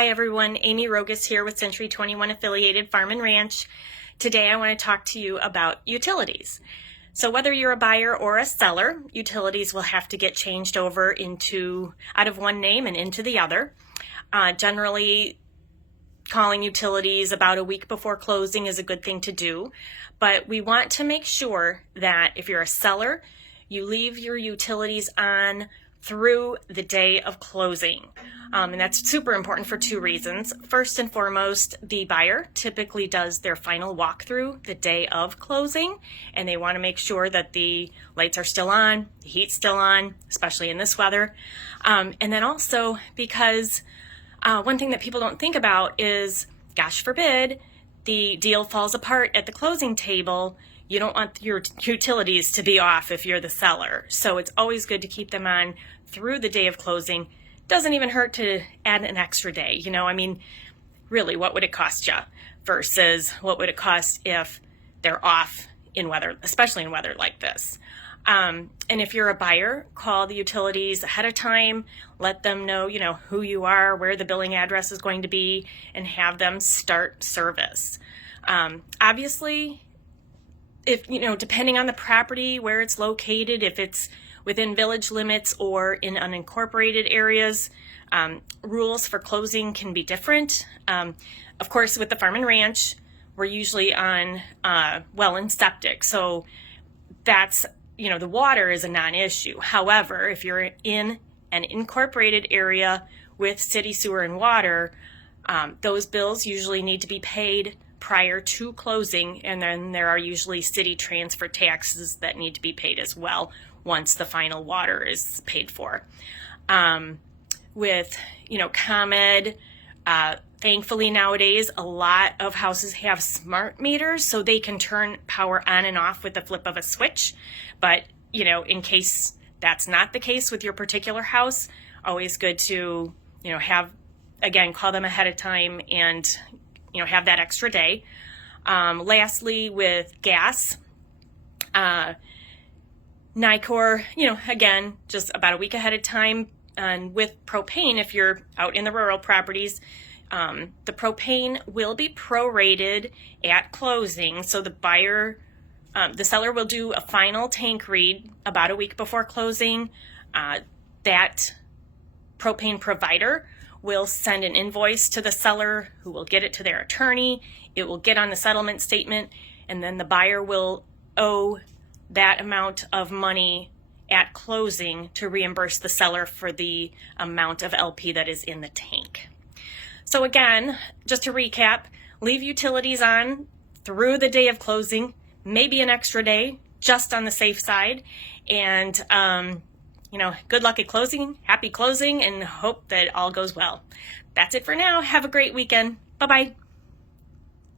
Hi everyone, Amy Rogas here with Century 21 Affiliated Farm and Ranch. Today I want to talk to you about utilities. So whether you're a buyer or a seller, utilities will have to get changed over out of one name and into the other. Generally, calling utilities about a week before closing is a good thing to do, but we want to make sure that if you're a seller, you leave your utilities on through the day of closing. And that's super important for two reasons. First and foremost, the buyer typically does their final walkthrough the day of closing, and they want to make sure that the lights are still on, the heat's still on, especially in this weather. And then also because one thing that people don't think about is, gosh forbid, the deal falls apart at the closing table. You don't want your utilities to be off if you're the seller. So it's always good to keep them on through the day of closing. Doesn't even hurt to add an extra day. Really, what would it cost you versus what would it cost if they're off in weather, especially in weather like this. And if you're a buyer, call the utilities ahead of time, let them know, who you are, where the billing address is going to be, and have them start service. Obviously, if, depending on the property, where it's located, if it's within village limits or in unincorporated areas, rules for closing can be different. Of course, with the farm and ranch, we're usually on well and septic. So that's, the water is a non-issue. However, if you're in an incorporated area with city sewer and water, those bills usually need to be paid prior to closing, and then there are usually city transfer taxes that need to be paid as well once the final water is paid for. With ComEd, thankfully nowadays a lot of houses have smart meters, so they can turn power on and off with the flip of a switch. But in case that's not the case with your particular house, always good to call them ahead of time and have that extra day. Lastly, with gas, NICOR, again, just about a week ahead of time. And with propane, if you're out in the rural properties, the propane will be prorated at closing. So the seller will do a final tank read about a week before closing. That propane provider will send an invoice to the seller, who will get it to their attorney. It will get on the settlement statement, and then the buyer will owe that amount of money at closing to reimburse the seller for the amount of LP that is in the tank. So again, just to recap, leave utilities on through the day of closing, maybe an extra day, just on the safe side. And good luck at closing, happy closing, and hope that all goes well. That's it for now. Have a great weekend. Bye-bye.